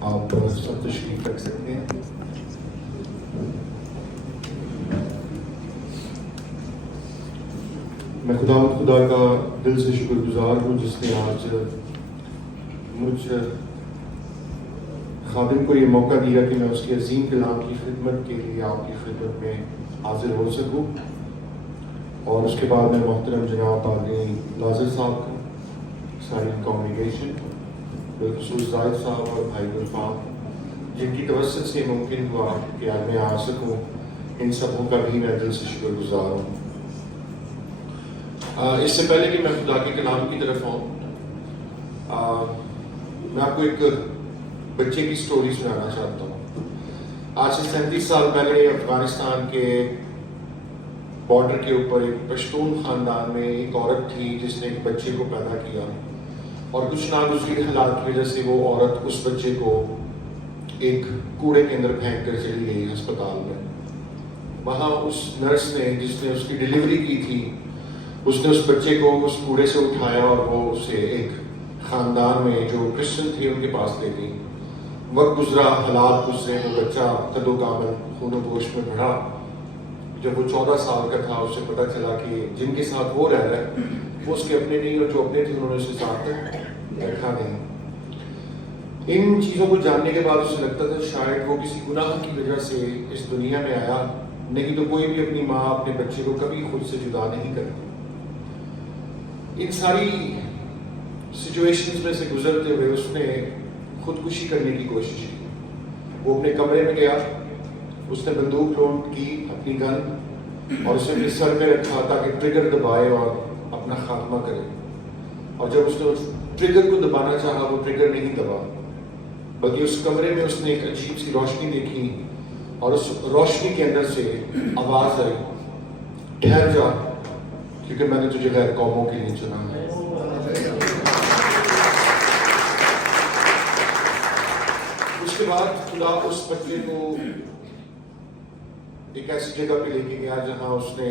آپ سب تشریف رکھ سکتے ہیں. میں خدا کا دل سے شکر گزار ہوں جس نے آج مجھ خادم کو یہ موقع دیا کہ میں اس کے عظیم کلام کی خدمت کے لیے آپ کی خدمت میں حاضر ہو سکوں. اور اس کے بعد میں محترم جناب پادری ناظر صاحب کا، ساری کانگریگیشن، بالخصوص زاہد صاحب اور بھائی گلفام جن کی توسط سے ممکن ہوا کہ آج میں آ سکوں، ان سبوں کا بھی میں دل سے شکر گزار ہوں. اس سے پہلے کہ میں خدا کے کلام کی طرف آؤں، میں آپ کو ایک بچے کی سٹوری سنانا چاہتا ہوں. آج سے 37 سال پہلے افغانستان کے بارڈر کے اوپر ایک پشتون خاندان میں ایک عورت تھی جس نے ایک بچے کو پیدا کیا، اور کچھ ناگزیر حالات کی وجہ سے وہ عورت اس بچے کو ایک کوڑے کے اندر پھینک کر چلی گئی ہسپتال میں. وہاں اس نرس نے جس نے اس کی ڈلیوری کی تھی، اس نے اس بچے کو اس کوڑے سے اٹھایا اور وہ اسے ایک خاندان میں جو کرسچن تھے ان کے پاس لے گئی. وقت گزرا، حالات گزرے، وہ بچہ قد و کامل خون و گوشت میں بڑھا. جب وہ 14 سال کا تھا اسے پتہ چلا کہ جن کے ساتھ وہ رہ رہا ہے وہ اس کے اپنے نہیں، اور جو اپنے تھے انہوں نے اسے ساتھ رکھا نہیں. ان چیزوں کو جاننے کے بعد اسے لگتا تھا شاید وہ کسی گناہ کی وجہ سے اس دنیا میں آیا، نہیں تو کوئی بھی اپنی ماں اپنے بچے کو کبھی خود سے جدا نہیں کرتی. ان ساری سچویشنز میں سے گزرتے ہوئے اس نے خودکشی کرنے کی کوشش کی. وہ اپنے کمرے میں گیا، اس نے بندوق لوڈ کی، اپنی گن، اور اسے اپنے سر پہ رکھا تاکہ ٹریگر دبائے اور اپنا خاتمہ کرے. اور جب اس نے اس ٹریگر کو دبانا چاہا وہ ٹریگر نہیں دبا، بلکہ اس کمرے میں اس نے ایک عجیب سی روشنی دیکھی، اور اس روشنی کے اندر سے آواز آئی، ٹھہر جا کیونکہ میں نے تجھے غیر قوموں کے لیے چنا ہے. اس کے بعد خدا اس بچے کو ایک ایسی جگہ پہ لے کے گیا جہاں اس نے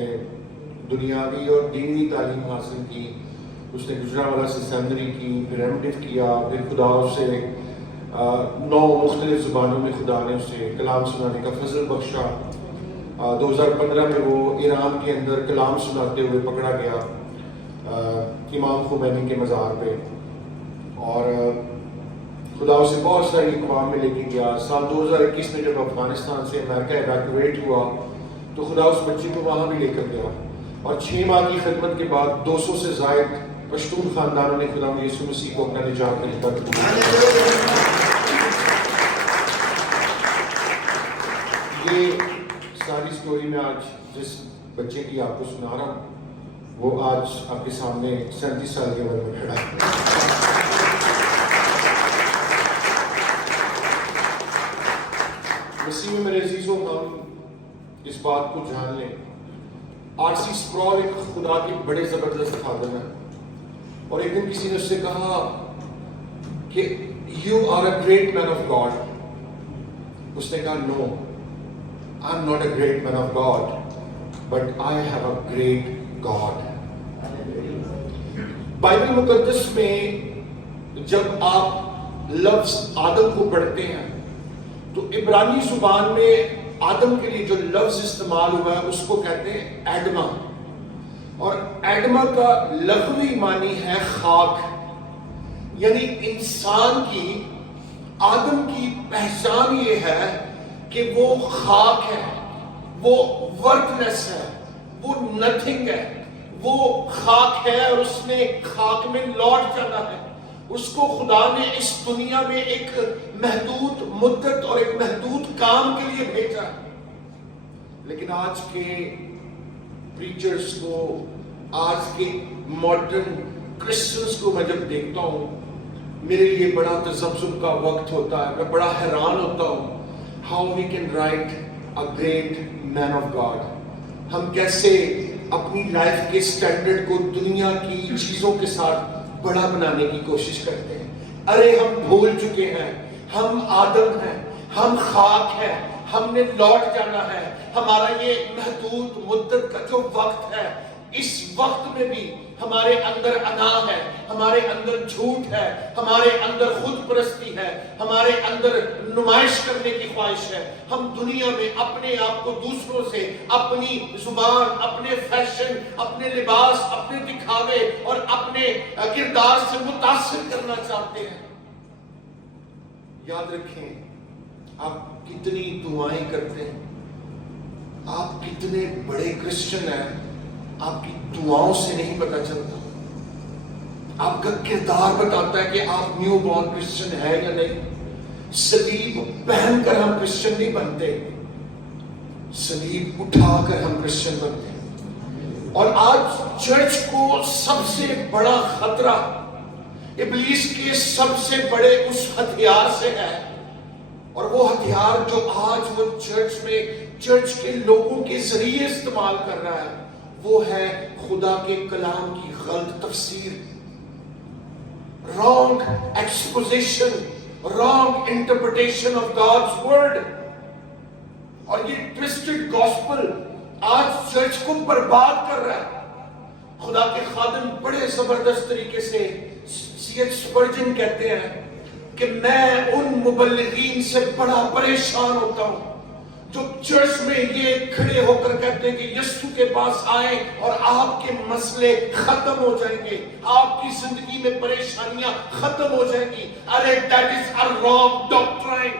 دنیاوی اور دینی تعلیم حاصل کی. اس نے گجرانوالہ سے سیکنڈری کی، پھر ایم ڈف کیا، پھر خدا اسے 9 مختلف زبانوں میں خدا نے اسے کلام سنانے کا فضل بخشا. 2015 میں وہ ایران کے اندر کلام سناتے ہوئے پکڑا گیا امام خمینی کے مزار پہ، اور خدا اسے بہت ساری اقوام میں لے کے گیا. سال 2021 میں جب افغانستان سے امریکہ ایویکویٹ ہوا تو خدا اس بچے کو وہاں بھی لے کر گیا، اور 6 ماہ کی خدمت کے بعد 200 سے زائد پشتون خاندانوں نے خدا یسوع مسیح کو اپنا نجات دہندہ قبول کیا. یہ ساری سٹوری میں آج جس بچے کی آپ کو سنا رہا ہوں وہ آج آپ کے سامنے 37 سال کی عمر میں کھڑا ہے. مسیح میں میرے عزیزوں، ہم اس بات کو جان لیں، آر.سی. سپرول ایک خدا کے بڑے زبردست خادم ہے، اور ایک دن کسی نے اس سے کہا کہ you are a great man of God. اس نے کہا no, I am not a great man of God, but I have a great God. Bible مقدس میں جب آپ لفظ آدم کو پڑھتے ہیں تو عبرانی زبان میں آدم کے لیے جو لفظ استعمال ہوا ہے اس کو کہتے ہیں ایڈما، اور ایڈما کا لغوی معنی ہے خاک. یعنی انسان کی، آدم کی پہچان یہ ہے کہ وہ خاک ہے، وہ ورتھ لیس ہے، وہ نتھنگ ہے، وہ خاک ہے اور اس نے خاک میں لوٹ جانا ہے. اس کو خدا نے اس دنیا میں ایک محدود مدت اور ایک محدود کام کے لیے بھیجا. لیکن آج کے پریچرز کو، آج کے ماڈرن کرسچنز کو میں جب دیکھتا ہوں میرے لیے بڑا تذبذب کا وقت ہوتا ہے. میں بڑا حیران ہوتا ہوں how we can write a great man of God. ہم کیسے اپنی لائف کے سٹینڈرڈ کو دنیا کی چیزوں کے ساتھ بڑا بنانے کی کوشش کرتے ہیں. ارے ہم بھول چکے ہیں، ہم آدم ہیں، ہم خاک ہیں، ہم نے لوٹ جانا ہے. ہمارا یہ محدود مدت کا جو وقت ہے، اس وقت میں بھی ہمارے اندر انا ہے، ہمارے اندر جھوٹ ہے، ہمارے اندر خود پرستی ہے، ہمارے اندر نمائش کرنے کی خواہش ہے. ہم دنیا میں اپنے آپ کو دوسروں سے اپنی زبان، اپنے فیشن، اپنے لباس، اپنے دکھاوے اور اپنے کردار سے متاثر کرنا چاہتے ہیں. یاد رکھیں، آپ کتنی دعائیں کرتے ہیں، آپ کتنے بڑے کرسچن ہیں، آپ کی دعاؤں سے نہیں پتہ چلتا. آپ کا کردار بتاتا ہے کہ آپ نیو بورن کرسچن ہے یا نہیں. صلیب پہن کر ہم کرسچن نہیں بنتے، صلیب اٹھا کر ہم کرسچن بنتے ہیں. اور آج چرچ کو سب سے بڑا خطرہ ابلیس کے سب سے بڑے اس ہتھیار سے ہے، اور وہ ہتھیار جو آج وہ چرچ میں چرچ کے لوگوں کے ذریعے استعمال کر رہا ہے، وہ ہے خدا کے کلام کی غلط تفسیر، wrong exposition, wrong interpretation of God's word. اور یہ twisted gospel آج چرچ کو برباد کر رہا ہے. خدا کے خادم بڑے زبردست طریقے سے سی ایچ اسپرجن کہتے ہیں کہ میں ان مبلغین سے بڑا پریشان ہوتا ہوں جو چرچ میں یہ کھڑے ہو کر کہتے ہیں کہ یسوع کے پاس آئیں اور آپ کے مسئلے ختم ہو جائیں گے، آپ کی زندگی میں پریشانیاں ختم ہو جائیں گی. ارے that is a wrong doctrine.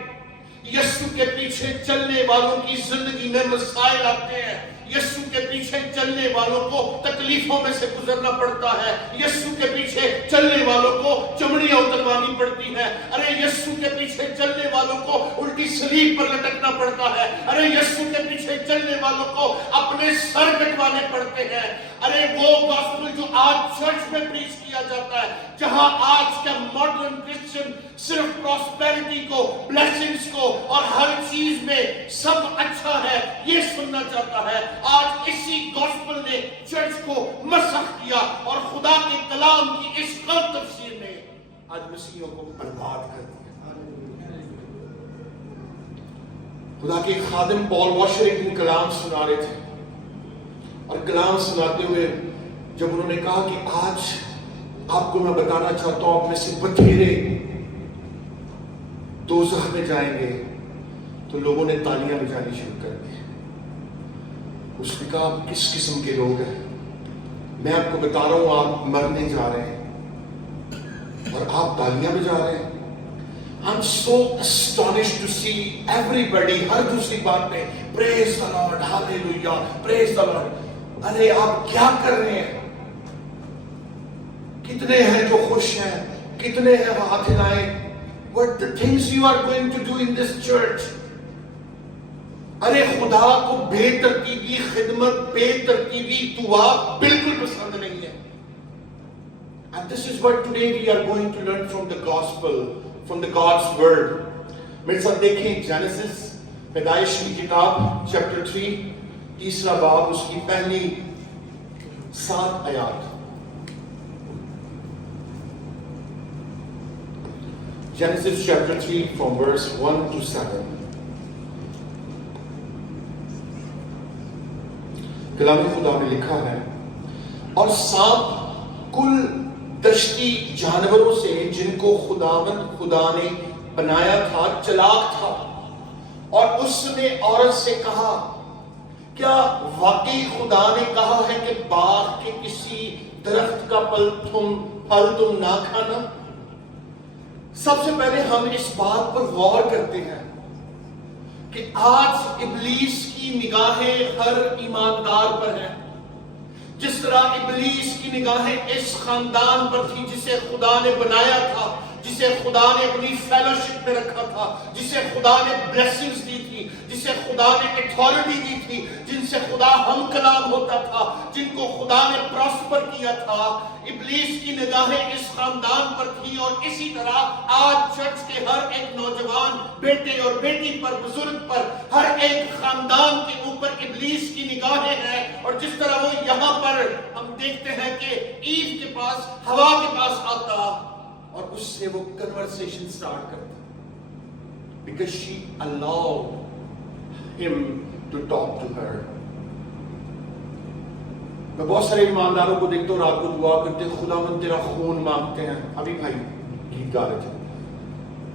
یسوع کے پیچھے چلنے والوں کی زندگی میں مسائل آتے ہیں، یسوع کے پیچھے چلنے والوں کو تکلیفوں میں سے گزرنا پڑتا ہے، یسوع کے پیچھے چلنے والوں کو چمڑیاں اتروانی پڑتی ہے. ارے یسوع کے پیچھے چلنے والوں کو الٹی صلیب پر لٹکنا پڑتا ہے. ارے یسوع کے پیچھے چلنے والوں کو اپنے سر کٹوانے پڑتے ہیں. ارے وہ گاسپل جو آج چرچ میں پریچ کیا جاتا ہے، جہاں آج کا ماڈرن کرسچن صرف پراسپیرٹی کو، بلیسنگز کو اور ہر چیز میں سب اچھا ہے یہ سننا چاہتا ہے، آج اسی گاسپل نے چرچ کو مسخ کیا اور خدا کے کلام کی اس غلط تفسیر نے آج مسیحیوں کو برباد کر دیا. خدا کے خادم پال واشر ایک دن کلام سنا رہے تھے، اور کلام سناتے ہوئے جب انہوں نے کہا کہ آج آپ کو میں بتانا چاہتا ہوں آپ میں سے بتھیرے دوزخ میں جائیں گے، تو لوگوں نے تالیاں بجانی شروع کر دی. اس نے کہا آپ کس قسم کے لوگ ہیں، میں آپ کو بتا رہا ہوں آپ مرنے جا رہے ہیں اور آپ تالیاں بجا رہے ہیں. I'm so astonished to see everybody ہر دوسری بات میں praise the Lord, hallelujah, praise the Lord. ارے آپ کیا کر رہے ہیں؟ کتنے ہیں جو خوش ہیں، کتنے ہیں ہاتھ ہلائیں. What the things you are going to do in this church. ارے خدا کو بے ترتیبی خدمت، بے ترتیبی دعا بالکل پسند نہیں ہے. And this is what today we are going to learn from the gospel, from the God's word. میرے ساتھ دیکھیں جینیسس، پیدائش کی کتاب چیپٹر 3 تیسرا باب، اس کی پہلی 7 آیات. Genesis chapter 3 from verse 1 to 7. کلام خدا میں لکھا ہے، اور سانپ کل دشتی جانوروں سے جن کو خدا نے بنایا تھا چلاک تھا، اور اس نے عورت سے کہا کیا واقعی خدا نے کہا ہے کہ باغ کے کسی درخت کا پھل تم نہ کھانا؟ سب سے پہلے ہم اس بات پر غور کرتے ہیں کہ آج ابلیس کی نگاہیں ہر ایماندار پر ہیں. جس طرح ابلیس کی نگاہیں اس خاندان پر تھی جسے خدا نے بنایا تھا، جسے خدا نے اپنی فیلوشپ میں رکھا تھا، جسے خدا نے بلیسنگز دی تھی، جسے خدا نے اتھارٹی دی تھی، جن سے خدا ہم کلام ہوتا تھا، جن کو خدا نے پراسپر کیا تھا. ابلیس کی نگاہیں اس خاندان پر تھی، اور اسی طرح آج چرچ کے ہر ایک نوجوان بیٹے اور بیٹی پر، بزرگ پر، ہر ایک خاندان کے اوپر ابلیس کی نگاہیں ہیں. اور جس طرح وہ یہاں پر ہم دیکھتے ہیں کہ ایو کے پاس، ہوا کے پاس آتا اور اس سے وہ کنورسیشن سٹارٹ کرتا، because she allowed him to talk to her. میں بہت سارے ایمانداروں کو دیکھتا ہوں رات کو دعا کرتے ہیں خدا من تیرا خون مانگتے ہیں. ابھی بھائی گیت گا رہے تھے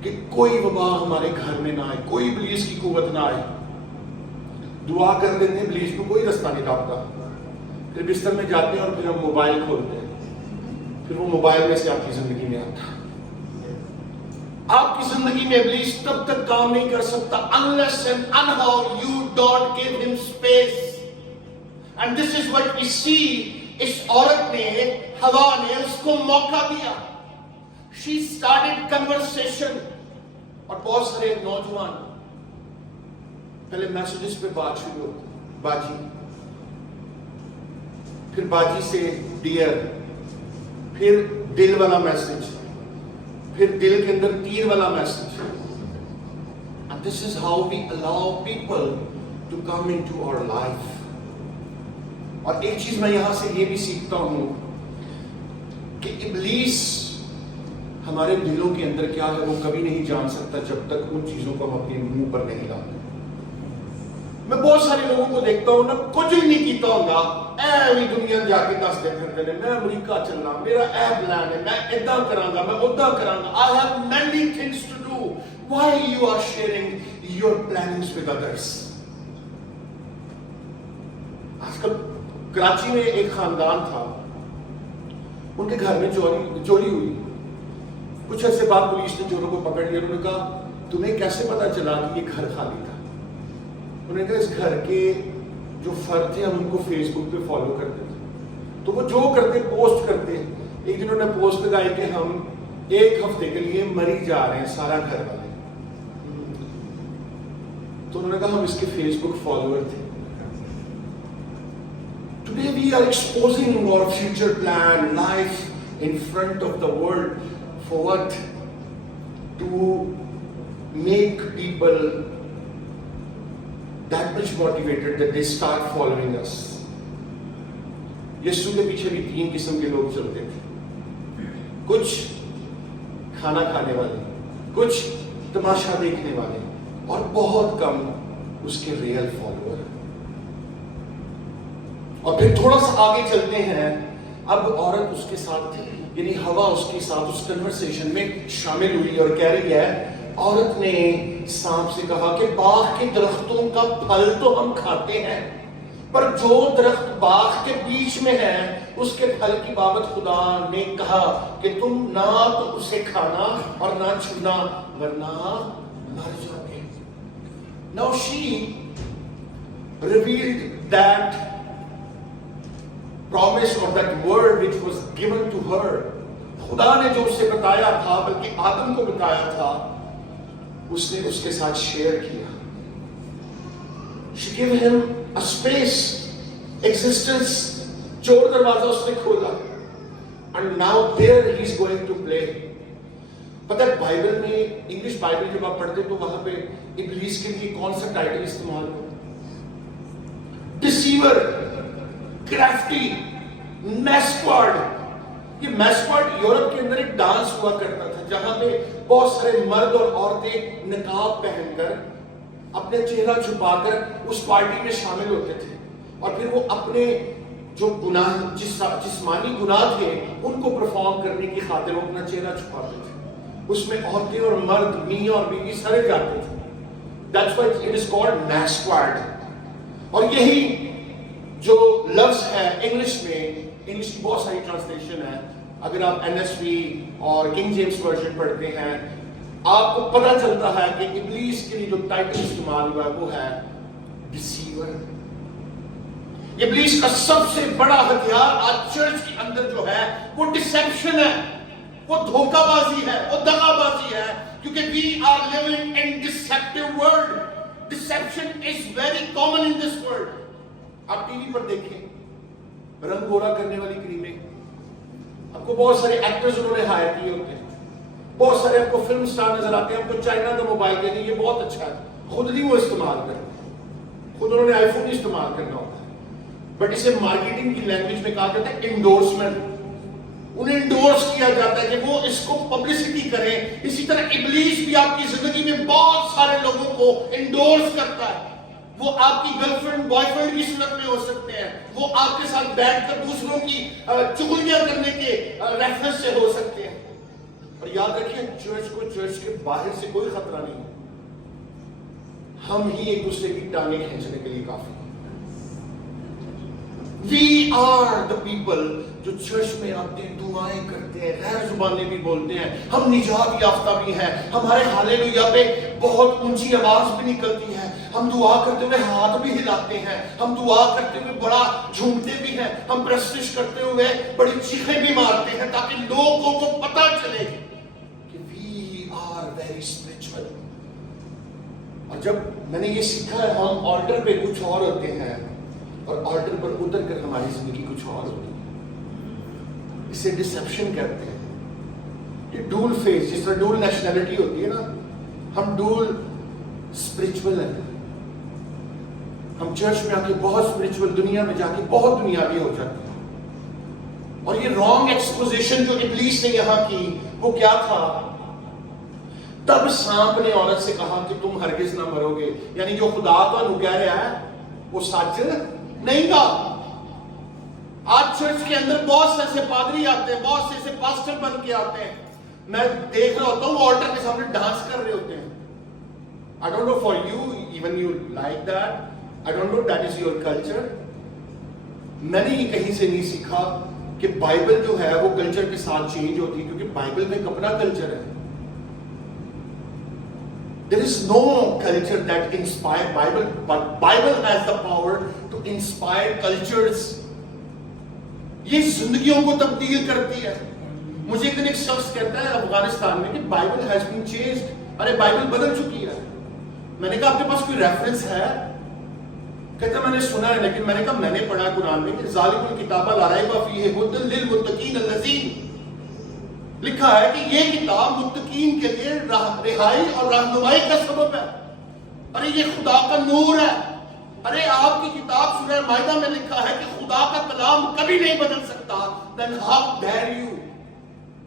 کہ کوئی وبا ہمارے گھر میں نہ آئے, کوئی ابلیس کی قوت نہ آئے. دعا کر لیتے ہیں, ابلیس کو کوئی رستہ نہیں ڈالتا. پھر بستر میں جاتے ہیں اور پھر ہم موبائل کھولتے ہیں, پھر وہ موبائل میں سے آپ کی زندگی میں آتا. آپ کی زندگی میں ابلیس تب تک کام نہیں کر سکتا unless and until you don't give him space. And this is what we see. اس عورت نے, ہوا نے اس کو موقع دیا. She started conversation. اور بہت سارے نوجوان پہلے میسجز پہ بات شروع ہوتی, باجی, پھر باجی سے ڈیئر, پھر دل والا میسج, پھر دل کے اندر تیر والا message. And this is how we allow people to come into our life. اور ایک چیز میں یہاں سے یہ بھی سیکھتا ہوں کہ ابلیس ہمارے دلوں کے اندر کیا ہے وہ کبھی نہیں جان سکتا جب تک ان چیزوں کو ہم اپنے منہ پر نہیں لاتے. میں بہت سارے لوگوں کو دیکھتا ہوں نا, کچھ بھی نہیں کیتا ہوں گا, ایوی دنیا جا کے دس دے پھرتے ہیں, میں امریکہ چلنا, میرا اے پلان ہے, میں ادھا کراں گا, میں ادھا کراں گا. I have many things to do. Why you are sharing your plannings with others? آج کل کراچی میں ایک خاندان تھا, ان کے گھر میں چوری ہوئی. کچھ عرصے بعد پولیس نے چوروں کو پکڑ لیا. انہوں نے کہا تمہیں کیسے پتا چلا کہ یہ گھر خالی تھا؟ انہوں نے کہا اس گھر کے جو فرد تھے ہم ان کو فیس بک پہ فالو کرتے تھے, تو وہ جو کرتے پوسٹ کرتے. ایک دن انہوں نے پوسٹ لگائی کہ ہم ایک ہفتے کے لیے مری جا رہے ہیں سارا گھر والے. تو انہوں نے کہا ہم اس کے فیس بک فالوور تھے. Today we are exposing our future plan, life in front of the world. For what? To make people that much motivated that they start following us. یسوع کے پیچھے بھی 3 قسم کے لوگ چلتے تھے. کچھ کھانا کھانے والے, کچھ تماشا دیکھنے والے, اور بہت کم اس کے ریئل فالوور. اور پھر تھوڑا سا آگے چلتے ہیں, اب عورت اس کے ساتھ تھی, یعنی ہوا اس کے ساتھ اس کنورسیشن میں شامل ہوئی اور کہہ رہی ہے, عورت نے سانپ سے کہا کہ باغ کے درختوں کا پھل تو ہم کھاتے ہیں, پر جو درخت باغ کے بیچ میں ہے اس کے پھل کی بابت خدا نے کہا کہ تم نہ تو اسے کھانا اور نہ چھونا ورنہ مر جاؤ گے. Now she revealed that promise or that word which was given to her. خدا نے جو اسے بتایا تھا, بلکہ آدم کو بتایا تھا, اس نے اس کے ساتھ شیئر کیا. She gave him a space, existence. چور دروازہ اس نے کھولا. And now there he is going to play. پتہ ہے بائبل میں, انگلش بائبل جب آپ پڑھتے تو وہاں پہ ابلیس کے لیے کون سا ٹائٹل استعمال ہو؟ ڈسیور, کرافٹی, میسکواڈ. یہ میسکواڈ یورپ کے اندر ایک ڈانس ہوا کرتا تھا جہاں پہ بہت سارے مرد اور عورتیں نقاب پہن کر اپنے چہرہ چھپا کر اس پارٹی میں شامل ہوتے تھے, اور پھر وہ اپنے جو گناہ, جسمانی گناہ تھے ان کو پرفارم کرنے کی خاطر وہ اپنا چہرہ چھپاتے تھے. اس میں عورتیں اور مرد, میاں اور بیوی سارے جاتے تھے. That's why it is called masquerade. اور یہی جو لفظ ہے انگلش میں, انگلش کی بہت ساری ٹرانسلیشن ہے, اگر آپ NSV اور کنگ جیمز ورژن پڑھتے ہیں آپ کو پتہ چلتا ہے کہ ابلیس کے لیے جو ٹائٹل استعمال ہوا ہے وہ ہے ڈسیور. ابلیس کا سب سے بڑا ہتھیار آج چرچ کے اندر جو ہے وہ ڈسیپشن ہے, وہ دھوکہ بازی ہے, وہ دغا بازی ہے, کیونکہ we are living in deceptive world. Deception is very common in this world. آپ ٹی وی پر دیکھیں رنگ گورا کرنے والی کریمیں, آپ کو بہت سارے ایکٹرز انہوں نے ہائر کیے ہوتے ہیں, بہت سارے آپ کو فلم سٹار نظر آتے ہیں, آپ کو چائنا کا موبائل دے دیں, یہ بہت اچھا ہے, خود نہیں وہ استعمال کرتے, خود انہوں نے آئی فون استعمال کرنا ہوتا ہے, بٹ اسے مارکیٹنگ کی لینگویج میں کہا جاتا ہے انڈورسمنٹ. انہیں انڈورس کیا جاتا ہے کہ وہ اس کو پبلسٹی کریں. اسی طرح ابلیس بھی آپ کی زندگی میں بہت سارے لوگوں کو انڈورس کرتا ہے, وہ آپ کی گرل فرینڈ بوائے فرینڈ کی صورت میں ہو سکتے ہیں, وہ آپ کے ساتھ بیٹھ کر دوسروں کی چغلیاں کرنے کے ریفرنس سے ہو سکتے ہیں. اور یاد رکھیں چرچ کو چرچ کے باہر سے کوئی خطرہ نہیں ہے, ہم ہی ایک دوسرے کی ٹانگیں کھینچنے کے لیے کافی. We are the people جو چرچ میں آتے ہیں, دعائیں کرتے ہیں, غیر زبانیں بھی بولتے ہیں, ہم نجات یافتہ بھی ہیں, ہمارے ہالےلویا پہ بہت اونچی آواز بھی نکلتی ہے, ہم دعا کرتے ہوئے ہاتھ بھی ہلاتے ہیں, ہم دعا کرتے ہوئے بڑا جھومتے بھی ہیں, ہم پرستش کرتے ہوئے بڑی چیخیں بھی مارتے ہیں تاکہ لوگوں کو پتا چلے کہ we are very spiritual. اور جب میں نے یہ سیکھا ہے, ہم آلٹر پہ کچھ اور ہوتے ہیں اور آلٹر پر اتر کر ہماری زندگی کچھ اور ہوتی ہے. اسے ڈسپشن کہتے ہیں. یہ ڈول فیس, جس طرح ڈول نیشنلٹی ہوتی ہے نا, ہم ڈول اسپرچول ہیں. ہم چرچ میں آ کے بہت اسپرچول, دنیا میں جا کے بہت دنیاوی ہو جاتے ہیں. اور یہ رانگ ایکسپوزیشن جو ابلیس نے یہاں کی, وہ کیا تھا؟ تب سانپ نے عورت سے کہا کہ تم ہرگز نہ مرو گے. یعنی جو خدا تو کہہ رہا ہے وہ سچ نہیں گا. آج چرچ کے اندر بہت سے ایسے پادری آتے ہیں, بہت سے ایسے پاسٹر بن کے آتے ہیں, میں دیکھ رہا ہوتا ہوں وہ آلٹر کے سامنے ڈانس کر رہے ہوتے ہیں. I don't know for you, even you like that. I don't know that is your culture. میں نے یہ کہیں سے نہیں سیکھا کہ بائبل جو ہے وہ کلچر کے ساتھ چینج ہوتی ہے, کیونکہ بائبل میں ایک اپنا کلچر ہے. There is no culture that inspired Bible, but Bible has the power to inspire cultures. یہ زندگیوں کو تبدیل کرتی ہے. مجھے ایک دن ایک شخص کہتا ہے افغانستان میں کہ Bible has been changed. Array Bible بدل چکی ہے. میں نے کہا آپ کے پاس کوئی ریفرنس ہے؟ کہتا میں نے سنا ہے, لیکن میں نے کہا میں نے پڑھا قرآن میں کہ ذالک الکتاب لا ریب فیہ ھدی للمتقین الذین, لکھا ہے کہ یہ کتاب متقین کے لیے رہائی اور رہنمائی کا سبب ہے. ارے یہ خدا کا نور ہے. ارے آپ کی کتاب سورہ مائدہ میں لکھا ہے کہ خدا کا کلام کبھی نہیں بدل سکتا. then how dare you,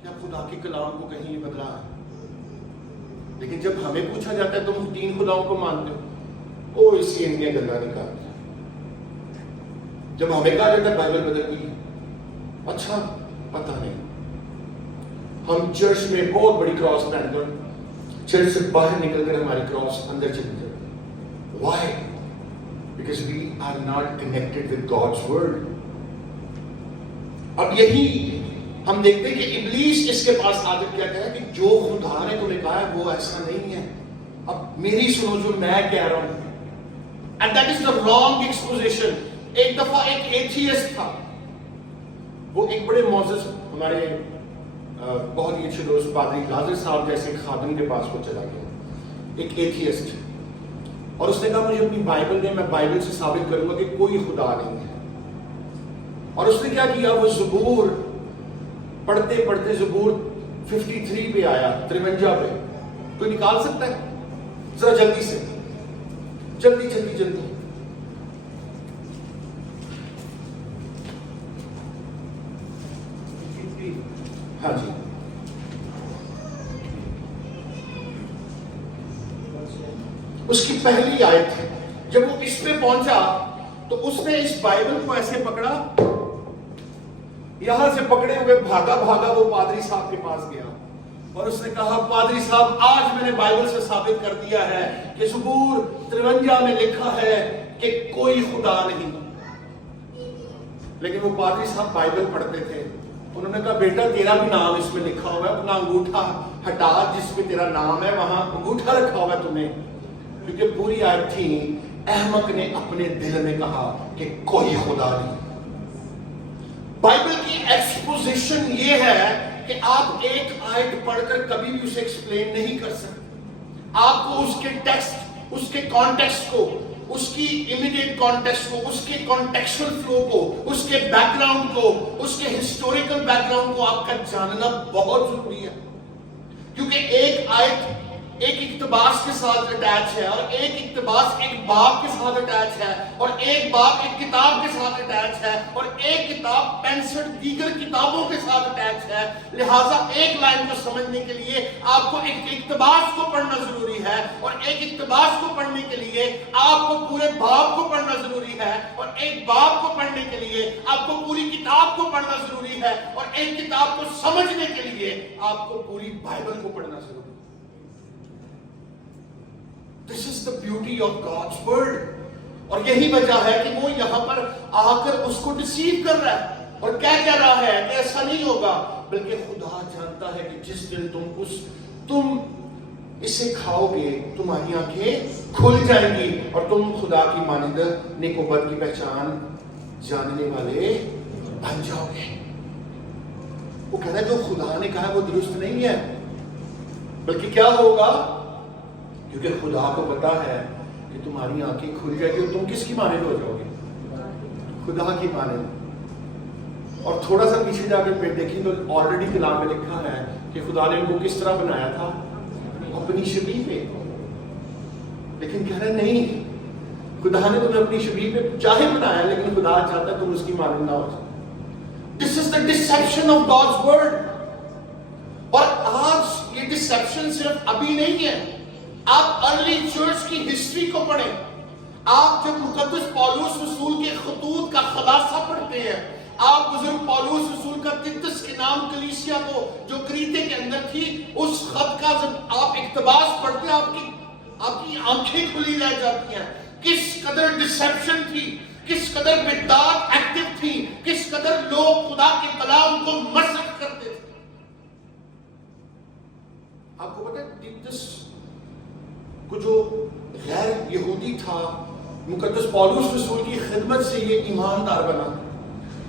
کیا خدا کے کلام کو کہیں بدلا ہے؟ لیکن جب ہمیں پوچھا جاتا ہے تم 3 خداؤں کو مانتے ہو, او اسی انہیں گلا نکالتے ہیں. جب ہمیں کہا جاتا ہے بائبل بدل گئی, اچھا پتہ نہیں. ہم چرچ میں بہت بڑی کراس پہن کر چرچ سے باہر نکل کر ہماری کراس اندر چلی جاتی ہے. Why? Because we are not connected with God's word. اب یہی ہم دیکھتے ہیں کہ ابلیس اس کے پاس آ کر کیا کہا کہ جو خدا نے تمہیں کہا ہے وہ ایسا نہیں ہے, اب میری سنو جو میں کہہ رہا ہوں. And that is the wrong exposition. ایک دفعہ ایک ایتھیسٹ تھا, وہ ایک بڑے معزز ہمارے بہت ہی اچھے دوست پادری غازی صاحب جیسے خادم کے پاس کو چلا گیا, ایک ایتھیسٹ, اور اس نے کہا مجھے اپنی بائبل دے, میں بائبل سے ثابت کروں گا کہ کوئی خدا نہیں ہے. اور اس نے کیا کیا, وہ زبور پڑھتے پڑھتے زبور 53 پہ آیا, 53 پہ. کوئی نکال سکتا ہے ذرا جلدی سے, جلدی جلدی جلدی. ہاں جی, اس کی پہلی آیت ہے. جب وہ اس پہ پہنچا تو اس نے اس بائبل کو ایسے پکڑا, یہاں سے پکڑے ہوئے بھاگا بھاگا وہ پادری صاحب کے پاس گیا اور اس نے کہا پادری صاحب آج میں نے بائبل سے ثابت کر دیا ہے کہ زبور 53 میں لکھا ہے کہ کوئی خدا نہیں. لیکن وہ پادری صاحب بائبل پڑھتے تھے. انہوں نے کہا بیٹا تیرا بھی نام اس میں لکھا ہوا ہے, اپنا انگوٹھا ہٹا جس میں تیرا نام ہے, وہاں انگوٹھا رکھا ہوا ہے تمہیں. کیونکہ پوری آیت تھی, احمق نے اپنے دل میں کہا کہ کوئی خدا نہیں. بائبل کی ایکسپوزیشن یہ ہے کہ آپ ایک آیت پڑھ کر کبھی بھی اسے ایکسپلین نہیں کر سکتے. آپ کو اس کے ٹیکسٹ, اس کے کانٹیکسٹ کو, اس کی امیڈیٹ کانٹیکسٹ کو, اس کے کانٹیکسچل فلو کو, اس کے بیک گراؤنڈ کو, اس کے ہسٹوریکل بیک گراؤنڈ کو آپ کا جاننا بہت ضروری ہے. کیونکہ ایک آیت ایک اقتباس کے ساتھ اٹیچ ہے, اور ایک اقتباس ایک باب کے ساتھ اٹیچ ہے, اور ایک باب ایک کتاب کے ساتھ اٹیچ ہے, اور ایک کتاب 65 دیگر کتابوں کے ساتھ اٹیچ ہے. لہٰذا ایک لائن کو سمجھنے کے لیے آپ کو ایک اقتباس کو پڑھنا ضروری ہے, اور ایک اقتباس کو پڑھنے کے کے لیے آپ کو پورے باب کو پڑھنا ضروری ہے, اور ایک باب کو پڑھنے کے لیے آپ کو پوری کتاب کو پڑھنا ضروری ہے, اور ایک کتاب کو سمجھنے کے لیے آپ کو پوری بائبل کو پڑھنا ضروری ہے. This is the beauty of God's word. اور یہی وجہ ہے کہ وہ یہاں پر آ کر اس کو ڈسیو کر رہا ہے اور کہہ رہا ہے کہ ایسا نہیں ہوگا, بلکہ خدا جانتا ہے کہ جس دن تم اسے کھاؤ گے تمہاری آنکھیں کھل جائیں گی اور تم خدا کی مانند نیک و بد کی پہچان جاننے والے بن جاؤ گے. وہ کہہ رہا ہے جو خدا نے کہا وہ درست نہیں ہے, بلکہ کیا ہوگا, کیونکہ خدا کو پتا ہے کہ تمہاری آنکھیں کھل جائیں گی اور تم کس کی مانند ہو جاؤ گے, خدا کی مانند. اور تھوڑا سا پیچھے جا کر دیکھیں تو آلریڈی کلام میں لکھا ہے کہ خدا نے ان کو کس طرح بنایا تھا, اپنی شبیہ پہ. لیکن کہہ رہے نہیں, خدا نے تمہیں اپنی شبیہ پہ چاہے بنایا, لیکن خدا چاہتا ہے تم اس کی مانند نہ ہو جائے. This is the deception of God's word. اور آج یہ ڈسپشن صرف ابھی نہیں ہے. آپ ارلی چرچ کی ہسٹری کو پڑھیں, آپ جب مقدس پولس رسول کے خطوط کا خلاصہ پڑھتے ہیں, آپ بزرگ پولس رسول کا تیتس کے نام کلیسیا کو جو کریتے کے اندر تھی اس خط کا جب آپ اقتباس پڑھتے ہیں, آپ کی آنکھیں کھلی رہ جاتی ہیں. کس قدر ڈسپشن تھی, کس قدر بدعت ایکٹیو تھی, کس قدر لوگ خدا کے کلام کو مسخ کرتے تھے. آپ کو پتہ ہے تیتس کو جو غیر یہودی تھا, مقدس پولس رسول کی خدمت سے یہ ایماندار بنا.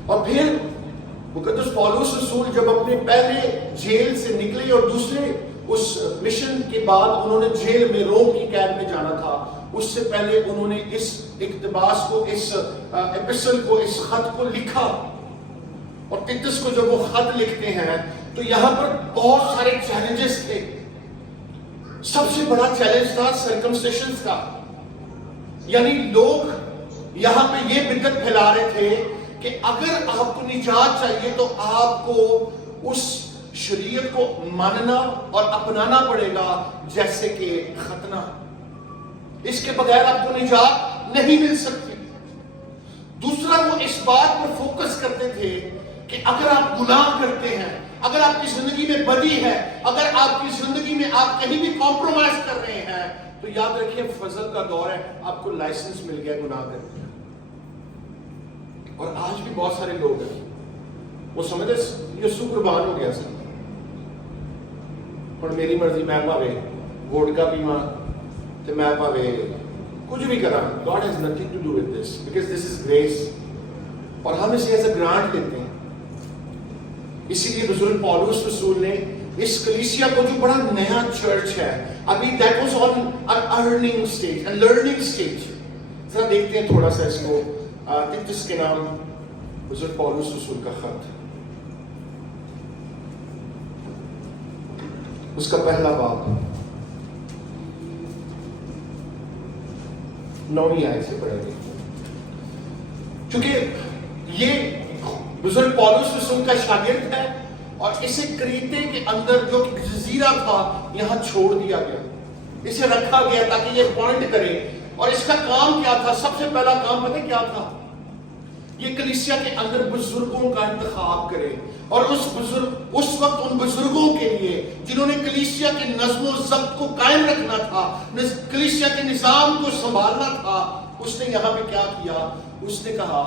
اور پھر مقدس پولس رسول جب اپنے پہلے جیل سے نکلے اور دوسرے اس مشن کے بعد انہوں نے جیل میں روم کی قید میں جانا تھا, اس سے پہلے انہوں نے اس اقتباس کو, اس ایپسل کو, اس خط کو لکھا. اور تیتس کو جب وہ خط لکھتے ہیں تو یہاں پر بہت سارے چیلنجز تھے. سب سے بڑا چیلنج تھا سرکمسیشنز کا, یعنی لوگ یہاں پہ یہ بدعت پھیلا رہے تھے کہ اگر آپ کو نجات چاہیے تو آپ کو اس شریعت کو ماننا اور اپنانا پڑے گا جیسے کہ ختنہ, اس کے بغیر آپ کو نجات نہیں مل سکتی. دوسرا وہ اس بات پر فوکس کرتے تھے کہ اگر آپ گناہ کرتے ہیں, اگر آپ کی زندگی میں بدی ہے, اگر آپ کی زندگی میں آپ کہیں بھی کمپرومائز کر رہے ہیں تو یاد رکھیے فضل کا دور ہے, آپ کو لائسنس مل گیا گناہ کرنے. اور آج بھی بہت سارے لوگ ہیں وہ سمجھتے یسوع قربان ہو گیا سر, اور میری مرضی, میں پاوے ووڈکا پیواں تے میں پاوے کچھ بھی کراں. God has nothing to do with this because this is grace. اور ہم اسے ایز اے گرانٹ لیتے ہیں. اسی لیے بزرگ پولس رسول نے اس کلیسیا کو جو بڑا نیا چرچ ہے, ابھی that was on an earning stage, a learning stage. ذرا دیکھتے ہیں تھوڑا سا اس کو. تیتس کے نام بزرگ پولس رسول کا خط, اس کا پہلا باب 9ویں آیت سے پڑھیں گے. چونکہ یہ بزرگ پولس رسول کا شاگرد ہے اور اسے کریتے کے اندر جو جزیرہ تھا یہاں چھوڑ دیا گیا, اسے رکھا گیا تاکہ یہ پوائنٹ کرے. اور اس کا کام کیا تھا؟ سب سے پہلا کام پتہ کیا تھا؟ یہ کلیسیا کے اندر بزرگوں کا انتخاب کرے, اور اس وقت ان بزرگوں کے لیے جنہوں نے کلیسیا کے نظم و ضبط کو قائم رکھنا تھا, کلیسیا کے نظام کو سنبھالنا تھا, اس نے یہاں پہ کیا کیا؟ اس نے کہا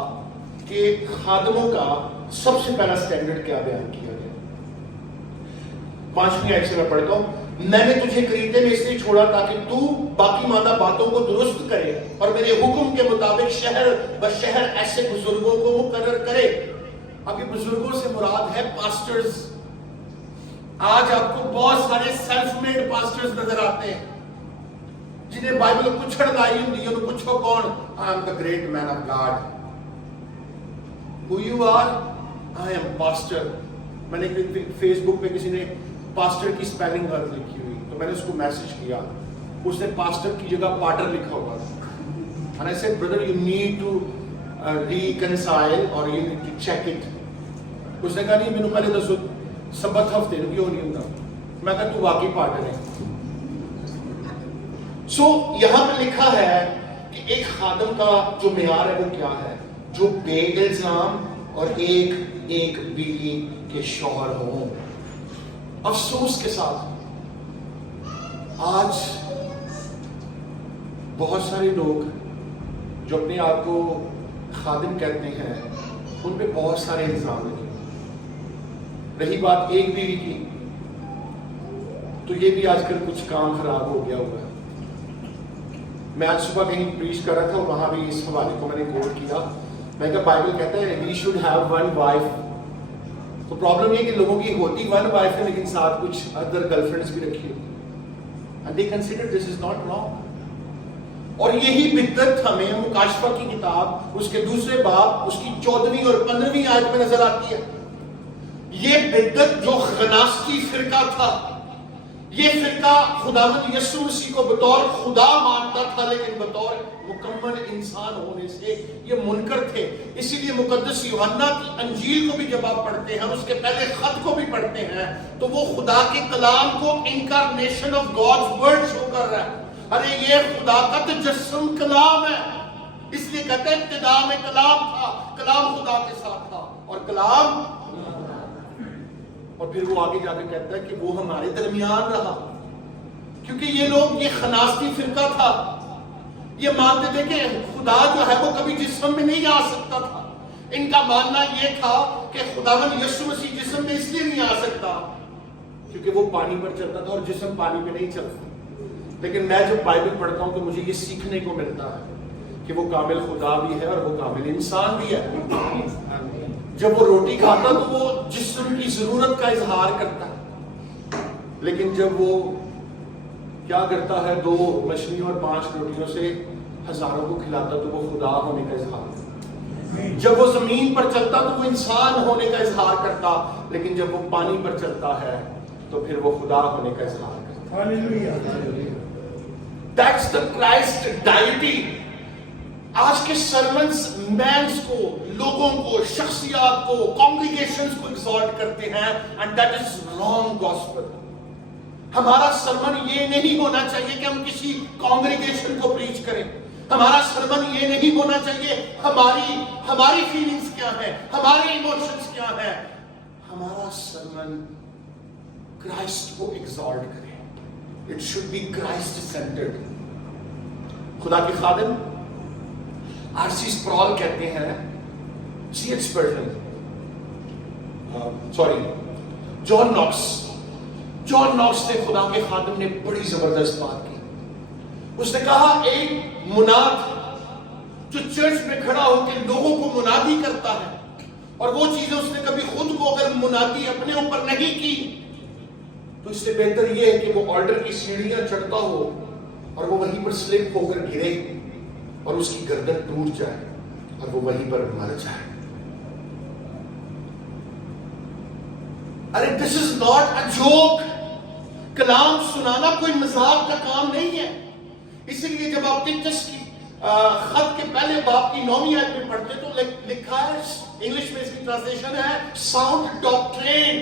کہ خادموں کا سب سے پہلا سٹینڈرڈ کیا بیان کیا گیا. 5ویں آیت سے میں پڑھتا ہوں. میں نے تجھے کریتے میں اس لیے چھوڑا تاکہ تو باقی ماندہ باتوں کو درست کرے اور میرے حکم کے مطابق شہر بشہر ایسے بزرگوں کو مقرر کرے. اب یہ بزرگوں سے مراد ہے پاسٹرز. آج آپ کو بہت سارے سیلف میڈ پاسٹرز نظر آتے ہیں جنہیں بائبل کچھڑ لائی ہوتی ہے. انہوں پوچھو کون؟ I am the great man of God. Who you are? I am pastor. میں نے فیس بک پہ کسی نے پاسٹر کی سپیلنگ غلط لکھی ہوئی تو میں نے اس کو میسج کیا, اس نے پاسٹر کی جگہ پاٹر لکھا ہوا تھا. And I said, brother, you need to reconcile or you need to check it. اس نے کہا نہیں, مینوں پہلے دسو سبت ہفتے نوں کیوں نہیں ہوندا. میں کہا تو واقعی پاٹر ہے. سو یہاں پہ لکھا ہے کہ ایک خادم کا جو معیار ہے وہ کیا ہے؟ جو بے الزام اور ایک بیوی کے شوہر ہوں. افسوس کے ساتھ آج بہت سارے لوگ جو اپنے آپ کو خادم کہتے ہیں ان پہ بہت سارے الزام لگے. رہی بات ایک بیوی کی تو یہ بھی آج کل کچھ کام خراب ہو گیا ہوا ہے. میں آج صبح کہیں پریچ کر رہا تھا اور وہاں بھی اس حوالے کو میں نے غور کیا. میں کہا بائبل کہتا ہے we should have one wife. تو پرابلم یہ کہ لوگوں کی ہوتی one wife ہے لیکن ساتھ کچھ ادر گرل فرینڈس بھی رکھی ہوتی and they consider this is not wrong. اور یہی بدعت ہمیں مکاشفہ کی کتاب اس کے دوسرے باب اس کی 14ویں اور 15ویں آیت میں نظر آتی ہے. یہ بدعت جو غناستی فرقہ تھا, یہ فرقہ خداوند یسوع مسیح کو بطور خدا مانتا تھا لیکن بطور مکمل انسان ہونے سے یہ منکر تھے. اسی لیے مقدس یوحنا کی انجیل کو بھی جب آپ پڑھتے ہیں, اس کے پہلے خط کو بھی پڑھتے ہیں, تو وہ خدا کے کلام کو انکارنیشن آف گاڈز ورڈ شو کر رہا ہے. ارے یہ خدا کا تجسم کلام ہے. اس لیے کہتے ہیں ابتدا میں کلام تھا, کلام خدا کے ساتھ تھا اور کلام, اور پھر وہ آگے جا کے کہتا ہے کہ وہ ہمارے درمیان رہا. کیونکہ یہ لوگ, یہ خناستی فرقہ تھا, یہ مانتے تھے کہ خدا جو ہے وہ کبھی جسم میں نہیں آ سکتا تھا. ان کا ماننا یہ تھا کہ خداوند یسوع مسیح جسم میں اس لیے نہیں آ سکتا کیونکہ وہ پانی پر چلتا تھا اور جسم پانی پہ نہیں چلتا. لیکن میں جب بائبل پڑھتا ہوں تو مجھے یہ سیکھنے کو ملتا ہے کہ وہ کامل خدا بھی ہے اور وہ کامل انسان بھی ہے. جب وہ روٹی کھاتا تو وہ جسم کی ضرورت کا اظہار کرتا ہے, لیکن جب وہ کیا کرتا ہے 2 مچھلیوں اور 5 روٹیوں سے ہزاروں کو کھلاتا تو وہ خدا ہونے کا اظہار کرتا. جب وہ زمین پر چلتا تو وہ انسان ہونے کا اظہار کرتا, لیکن جب وہ پانی پر چلتا ہے تو پھر وہ خدا ہونے کا اظہار کرتا. That's the Christ deity. آج کے سرمنز مینز کو, لوگوں کو, شخصیات کو, کانگریگیشنز کو ایگزالٹ کرتے ہیں and that is wrong gospel. ہمارا سرمن یہ نہیں ہونا چاہیے کہ ہم کسی کانگریگیشن کو پریچ کریں. ہمارا سرمن یہ نہیں ہونا چاہیے ہماری فیلنگز کیا ہیں, ہمارے ایموشنز کیا ہیں. ہمارا سرمن کرائسٹ کو ایگزالٹ کرے. It should be Christ centered. خدا کے خادم آرسی سپرال کہتے ہیں, C.H. Spurgeon, جان ناکس نے, خدا کے خادم نے بڑی زبردست بات کی. اس نے کہا ایک مناد جو چرچ میں کھڑا ہو کے لوگوں کو منادی کرتا ہے اور وہ چیزیں اس نے کبھی خود کو اگر منادی اپنے اوپر نہیں کی تو اس سے بہتر یہ ہے کہ وہ آلٹر کی سیڑھیاں چڑھتا ہو اور وہ وہیں پر سلپ ہو کر گرے اور اس کی گردن ٹوٹ جائے اور وہ وہیں پر مر جائے. ارے دس از ناٹ اے جوک. کلام سنانا کوئی مذاق کا کام نہیں ہے. اسی لیے جب آپ تیتس کی خط کے پہلے باب کی 9ویں آیت میں پڑھتے تو لکھا ہے, انگلش میں اس کی ٹرانسلیشن ہے sound doctrine,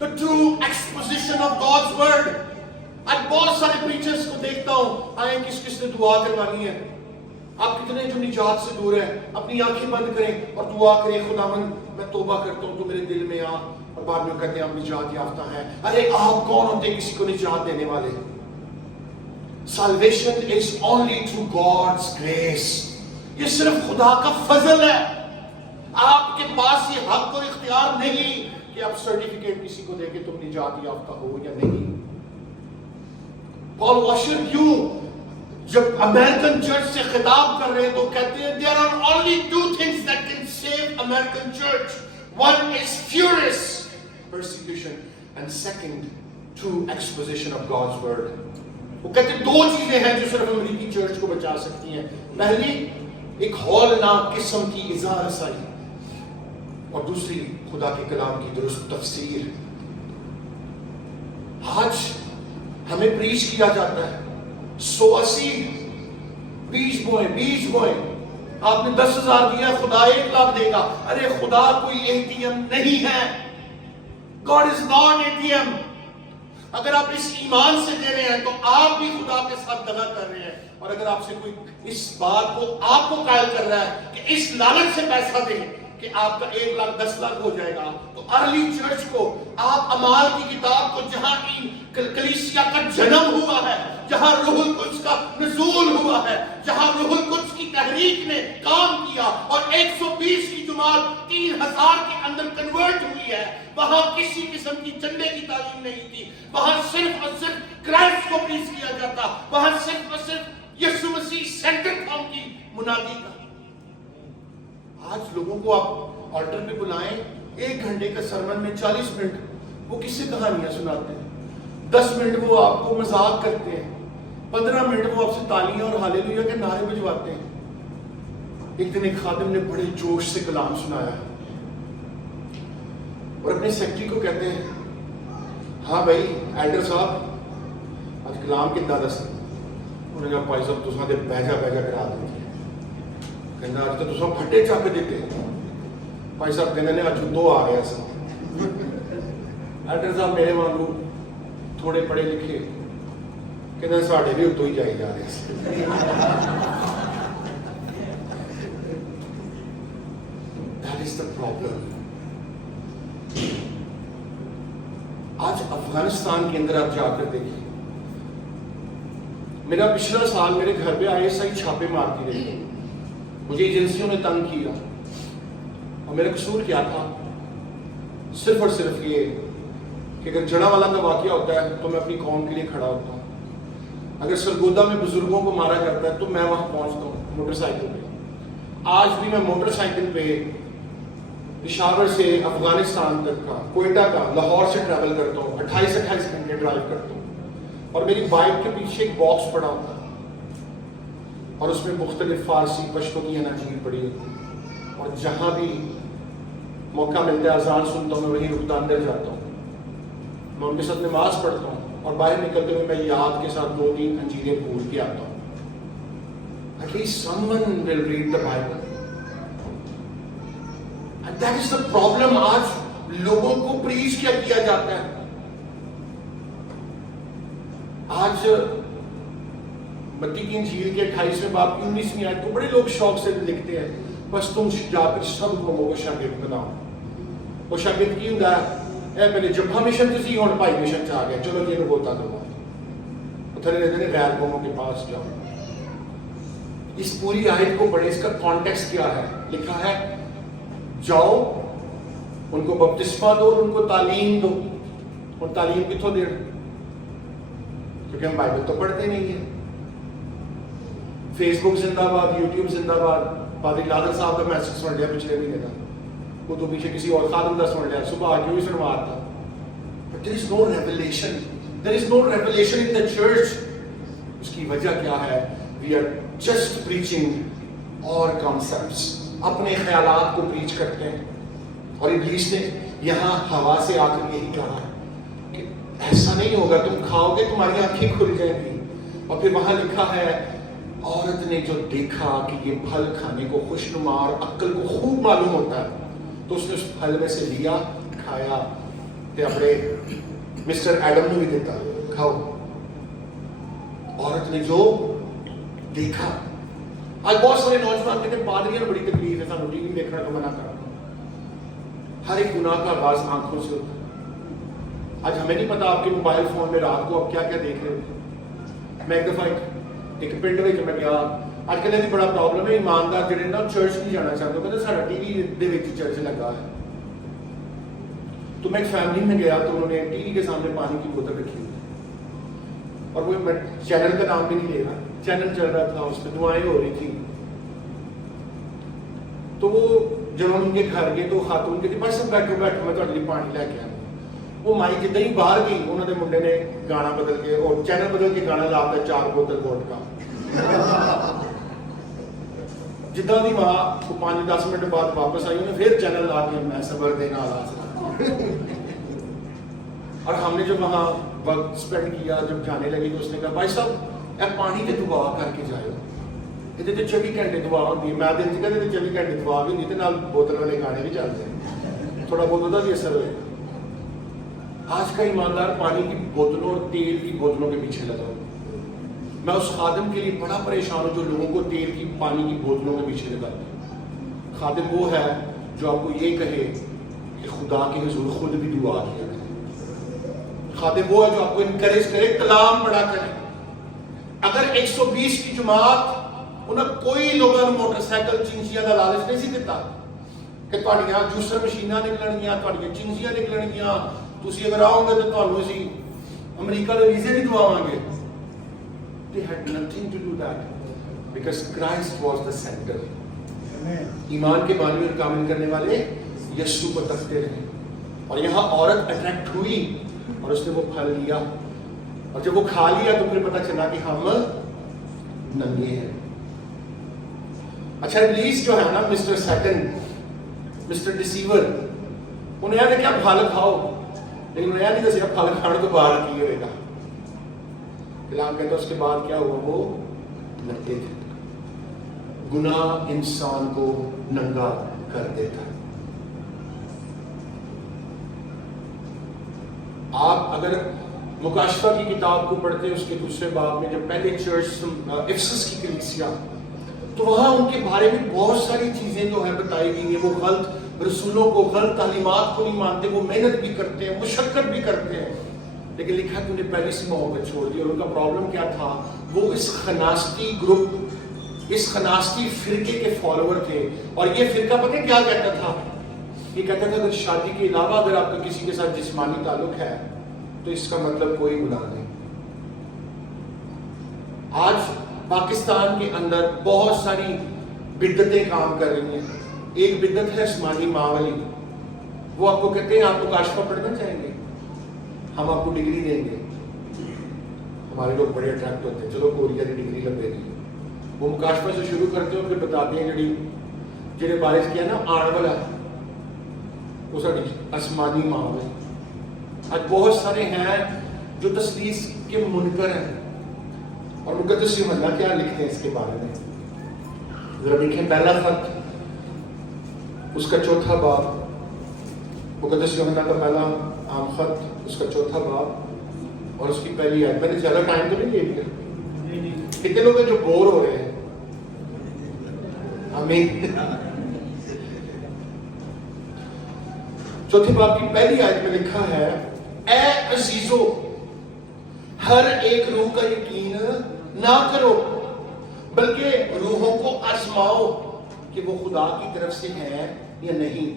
the true exposition of God's word. آج بہت سارے پریچرز کو دیکھتا ہوں, آئیں کس نے دعا کروانی ہے. آپ کتنے جو نجات سے دور ہیں اپنی آنکھیں بند کریں اور دعا کریں, خداوند میں توبہ کرتا ہوں تو میرے دل میں آ, اور بعد میں کہتے ہیں آپ نجات یافتہ ہیں. ارے آپ کون ہوتے ہیں کسی کو نجات دینے والے؟ Salvation is only through God's grace. یہ صرف خدا کا فضل ہے. آپ کے پاس یہ حق اور اختیار نہیں کہ آپ سرٹیفکیٹ کسی کو دے کے تم نجات یافتہ ہو یا نہیں. پال واشر کیوں جب امریکن چرچ سے خطاب کر رہے ہیں تو کہتے ہیں there are only 2 things that can save American church. One is furious persecution and second, true exposition of God's word. وہ کہتے ہیں 2 چیزیں ہیں جو صرف امریکی چرچ کو بچا سکتی ہیں. پہلی ایک ہولناک قسم کی اظہار رسائی اور دوسری خدا کے کلام کی درست تفسیر. آج ہمیں پریچ کیا جاتا ہے 180 بیج بوئیں. آپ نے 10,000 دیا, خدا 1 لاکھ دے گا. ارے خدا کوئی ATM نہیں ہے. God is not ATM. اگر آپ اس ایمان سے دے رہے ہیں تو آپ اور اگر آپ سے کوئی اس بات کو آپ کو قائل کر رہا ہے کہ اس لالچ سے پیسہ دیں کہ آپ کا 1 لاکھ 10 لاکھ ہو جائے گا، تو ارلی چرچ کو، آپ اعمال کی کتاب کو، جہاں کلیسیا کا جنم ہوا ہے، جہاں روح القدس کا نزول ہوا ہے، جہاں روح القدس کی تحریک نے کام کیا اور 120 کی جماعت 3000 کے اندر کنورٹ ہوئی ہے، وہاں کسی قسم کی جھنڈے کی تعلیم نہیں تھی، وہاں صرف اور صرف کرائسٹ کو پریچ کیا جاتا، وہاں صرف اور صرف یسوع مسیح سینٹر تھا ان کی منادی کا۔ آج لوگوں کو آپ آلٹر پہ بلائیں، 1 گھنٹے کا سرمن میں 40 منٹ وہ کس سے کہانیاں سناتے ہیں، 10 منٹ وہ آپ کو مذاق کرتے ہیں، 15 منٹ وہ آپ سے تالیاں اور ہالےلویا کے نعرے بجواتے ہیں۔ ایک دن ایک خادم نے بڑے جوش سے کلام سنایا اور اپنے سیکٹری کو کہتے ہیں، ہاں بھائی ایلڈر صاحب آج کلام کتنا دس؟ انہوں نے کہا بھائی صاحب تساں تے بیجا کرا دیتی ہے، کہنا آج تو تساں پھٹے چاپ دیتے ہیں۔ بھائی صاحب کہنے نے آج دو آ گیا سا۔ ایلڈر صاحب میرے وانگو تھوڑے پڑھے لکھے، کہنا ساڑھے بھی اتو ہی جائی جا رہے ہیں۔ That is the problem۔ آج افغانستان کے اندر آپ جا کر دیکھیں، میرا پچھلا سال میرے گھر پہ ISI چھاپے مارتی رہی، مجھے ایجنسیوں نے تنگ کیا، اور میرا قصور کیا تھا؟ صرف اور صرف یہ کہ اگر جڑا والا کا واقعہ ہوتا ہے تو میں اپنی قوم کے لیے کھڑا ہوتا ہوں، اگر سرگودا میں بزرگوں کو مارا کرتا ہے تو میں وہاں پہنچتا ہوں موٹر سائیکل پہ۔ آج بھی میں موٹر سائیکل پہ پشاور سے افغانستان تک کا، کوئٹہ کا، لاہور سے ٹریول کرتا ہوں، 28 گھنٹے ڈرائیو کرتا ہوں، اور میری بائک کے پیچھے ایک باکس پڑا ہوتا ہے اور اس میں مختلف فارسی پشتو کی اناجیل پڑی ہوتی ہے، اور جہاں بھی موقع ملتا ہے اذان سنتا ہوں، میں وہیں رکتا اندر جاتا ہوں، میں ان کے ساتھ نماز پڑھتا ہوں، اور باہر نکلتے ہوئے میں یاد کے ساتھ 2-3 انجیلیں بھول کے آتا ہوں۔ At least someone will read the Bible۔ And that is the problem۔ آج لوگوں کو پریچ کیا جاتا ہے۔ آج متی کی انجیل کے 28ویں باب کی 19ویں آیت کو بڑے لوگ شوق سے لکھتے ہیں، بس تم جا کر سب قوموں کو شاگرد بناؤ۔ وہ شاگرد کی ہوں اے پہلے جبھا مشن تھی اور بھائی مشن چاہ گئے، چلو یہ ہوتا کروا، اتنے رہتے ہیں غیر قوموں کے پاس جاؤ۔ اس پوری آیت کو پڑھیں، اس کا کانٹیکسٹ کیا ہے؟ لکھا ہے جاؤ ان کو بپتسمہ دو اور ان کو تعلیم دو، اور تعلیم کتوں دے؟ کیونکہ ہم بائبل تو پڑھتے نہیں ہیں۔ فیس بک زندہ باد، یوٹیوب زندہ باد، پادری لادن صاحب کا میسج سن لیا پچھلے مہینے کا، وہ تو پیچھے کسی اور خادم کا سن لیا، صبح آ کے بھی سنوا تھا۔ But there is no revelation، there is no revelation in the church۔ اس کی وجہ کیا ہے؟ We are just preaching our concepts، اپنے خیالات کو پریچ کرتے ہیں، اور ابلیس نے یہاں ہوا سے آ کر یہی کہا ہے کہ ایسا نہیں ہوگا، تم کھاؤ گے تمہاری آنکھیں کھل جائیں گی۔ اور پھر وہاں لکھا ہے عورت نے جو دیکھا کہ یہ پھل کھانے کو خوشنما اور عقل کو خوب معلوم ہوتا ہے، تو اس نے اس پھل میں سے لیا، کھایا، تے اپنے مسٹر ایڈم نے بھی دیتا، کھاؤ۔ عورت نے جو دیکھا۔ آج بہت سارے نوجوان کہتے ہیں پادریاں بڑی تکلیف ہے، سانو ٹی وی دیکھنا کا منع کرا۔ ہر ایک گناہ کا آغاز آنکھوں سے ہوتا ہے۔ آج ہمیں نہیں پتا آپ کے موبائل فون میں رات کو آپ کیا کیا دیکھ رہے ہوتے۔ میں ایک دفعہ ایک پنڈ میں میں گیا، آج کل یہ بھی بڑا پرابلم ہے، ایماندار جڑے نا چرچ نہیں جانا چاہتے، کہتے سارا ٹی وی دے وچ چرچ لگا ہے۔ تو میں ایک فیملی میں گیا تو انہوں نے ٹی وی کے سامنے پانی کی بوتل رکھی ہوئی، اور وہ میں چینل کا نام بھی نہیں لے رہا، چینل چل رہا تھا، اس پہ دعائیں ہو رہی تھی۔ تو وہ جب ہم ان کے گھر گئے تو خاتون کہتی بس بیٹھو بیٹھو میں تہاڈے لیے پانی لے کے آیا۔ وہ مائی جداں ہی باہر گئی، انہوں نے منڈے نے گانا بدل کے اور چینل بدل کے گانا لا دیا 4 بوتل ووڈکا۔ جداں دی ماں 5-10 منٹ بعد واپس آئی، انہیں پھر چینل لا کے میں صبر دے نال آ۔ اور ہم نے جب وہاں وقت اسپینڈ کیا، جب جانے لگے تو اس نے کہا بھائی صاحب اے پانی کے دعا کر کے جائے، یہ 24 گھنٹے دعا ہوتی ہے۔ میں دن چکا 24 گھنٹے دعا بھی ہوتی ہے، بوتل والے گانے بھی چلتے ہیں، تھوڑا بہت ہوتا بھی اثر ہوئے۔ آج کا ایماندار پانی کی بوتلوں اور تیل کی بوتلوں کے پیچھے لگا ہوا۔ میں اس خادم کے لیے بڑا پریشان ہوں جو لوگوں کو تیل کی پانی کی بوتلوں کے پیچھے لگاتے ہیں. خادم وہ ہے جو آپ کو یہ کہے کہ خدا کے حضور خود بھی دعا کیا کرے. خادم وہ ہے جو آپ کو انکریج کرے کلام پڑھا کرے. اگر 120 کی جماعت انہیں کوئی لوگوں موٹر سائیکل چنجیاں کا لالچ نہیں سی دیتا کہ تہاڈیاں جوسر مشیناں نکلنگیاں, تہاڈیاں چنجیاں نکلنگیاں, تسی اگر آؤ گے تو تہانوں اسی امریکہ کے ویزے نہیں دواواں گے. They had nothing to do that because Christ was the center. ایمان کے بانی اور کامل کرنے والے یسوع کو تکتے رہے. اور یہاں عورت اٹریکٹ ہوئی اور اس نے وہ پھل لیا, اور جب وہ کھا لیا تو پھر پتہ چلا کہ ہم ننگے ہیں. اچھا ابلیس جو ہے نا, مسٹر سیٹن, مسٹر ڈیسیور, انہیں یہ کیا پھل کھاؤ, لیکن انہیں نہیں دسیا پھل کھانے تو بعد کی ہوئے گا. کلام کہتا ہے اس کے بعد کیا ہوا, وہ ننگے تھے. گناہ انسان کو ننگا کر دیتا ہے. آپ اگر مکاشفہ کی کتاب کو پڑھتے ہیں اس کے دوسرے باب میں, جب پہلے چرچ افسس کی کلیسیا, تو وہاں ان کے بارے میں بہت ساری چیزیں جو ہیں بتائی گئی ہیں. وہ غلط رسولوں کو, غلط تعلیمات کو نہیں مانتے, وہ محنت بھی کرتے ہیں, مشقت بھی کرتے ہیں, لیکن لکھا ہے کہ انہیں پہلے سے محبت چھوڑ دی. اور ان کا پرابلم کیا تھا, وہ اس خناستی گروپ, اس خناستی فرقے کے فالوور تھے. اور یہ فرقہ پتہ کیا کہتا تھا, یہ کہتا تھا اگر شادی کے علاوہ اگر آپ کا کسی کے ساتھ جسمانی تعلق ہے تو اس کا مطلب کوئی گناہ نہیں. آج پاکستان کے اندر بہت ساری بدعتیں کام کر رہی ہیں. ایک بدعت ہے عثمانی ماں والی. وہ آپ کو کہتے ہیں آپ مکاشفہ پڑھنا چاہیں گے, ہم آپ کو ڈگری دیں گے. ہمارے لوگ بڑے اٹریکٹ ہوتے ہیں, چلو کوریا کی ڈگری لگ گئی. وہ مکاشفہ سے شروع کرتے ہیں اور پھر بتاتے ہیں جڑے بارش کیا نا آن والا وہ ساری آسمانی ماں ہے. آج بہت سارے ہیں جو تسلیس کے منکر ہیں, اور مقدس یوحنا کیا لکھتے ہیں اس کے بارے میں. ذرا دیکھیں پہلا خط اس کا 4 باب, مقدس یوحنا کا پہلا عام خط اس کا 4 باب اور اس کی پہلی آیت. میں نے زیادہ ٹائم تو نہیں لے لیا. کتنے لوگ ہیں جو بور ہو رہے ہیں؟ آمین. 4 باب کی پہلی آیت میں لکھا ہے, اے عزیزو ہر ایک روح کا یقین نہ کرو بلکہ روحوں کو آزماؤ کہ وہ خدا کی طرف سے ہیں یا نہیں,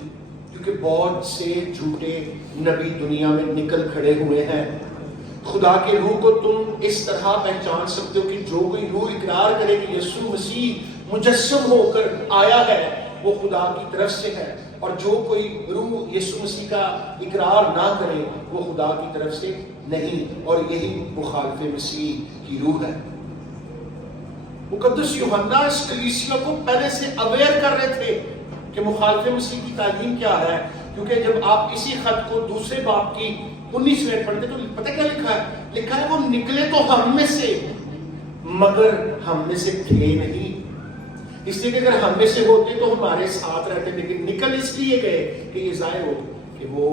کیونکہ بہت سے جھوٹے نبی دنیا میں نکل کھڑے ہوئے ہیں. خدا کے روح کو تم اس طرح پہچان سکتے ہو کہ جو کوئی روح اقرار کرے کہ یسوع مسیح مجسم ہو کر آیا ہے وہ خدا کی طرف سے ہے, اور جو کوئی روح یسوع مسیح کا اقرار نہ کرے وہ خدا کی طرف سے نہیں, اور یہی مخالف مسیح کی روح ہے. مقدس یوحنا اس کلیسیا کو پہلے سے اویئر کر رہے تھے کہ مخالف مسیح کی تعلیم کیا ہے, کیونکہ جب آپ اسی خط کو دوسرے باب کی 19 میں پڑھتے تو پتہ کیا لکھا ہے, لکھا ہے وہ نکلے تو ہم میں سے مگر ہم میں سے تھے نہیں. اس لیے کہ اگر ہم میں سے ہوتے تو ہمارے ساتھ رہتے, لیکن نکل اس لیے گئے کہ یہ ظاہر ہو کہ وہ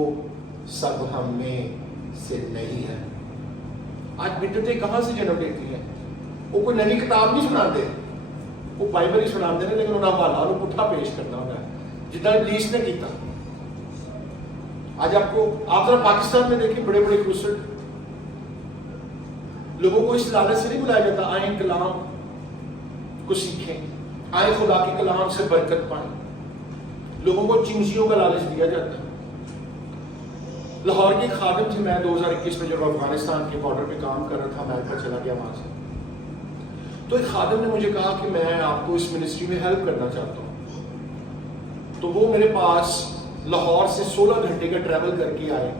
سب ہم میں سے نہیں ہے. آج بدعتیں کہاں سے جنم لیتی ہیں؟ وہ کوئی نئی کتاب نہیں سناتے, وہ بائبل ہی سناتے ہیں, لیکن انہیں حوالہ انہوں پٹھا پیش کرنا ہوتا ہے جتنا ابلیس نے کیتا. آج آپ ذرا پاکستان میں دیکھیں, بڑے بڑے کروسٹ لوگوں کو اس لالچ سے نہیں بلایا جاتا آئیں کلام کو سیکھیں, آئیں خدا کے کلام سے برکت پائیں. لوگوں کو چنجیوں کا لالچ دیا جاتا ہے. لاہور کے خادم تھے, میں 2021 میں جب افغانستان کے بارڈر پہ کام کر رہا تھا, امریکہ چلا گیا وہاں سے, تو ایک خادم نے مجھے کہا کہ میں آپ کو اس منسٹری میں ہیلپ کرنا چاہتا ہوں. تو وہ میرے پاس لاہور سے 16 گھنٹے کا ٹریول کر کے آئے,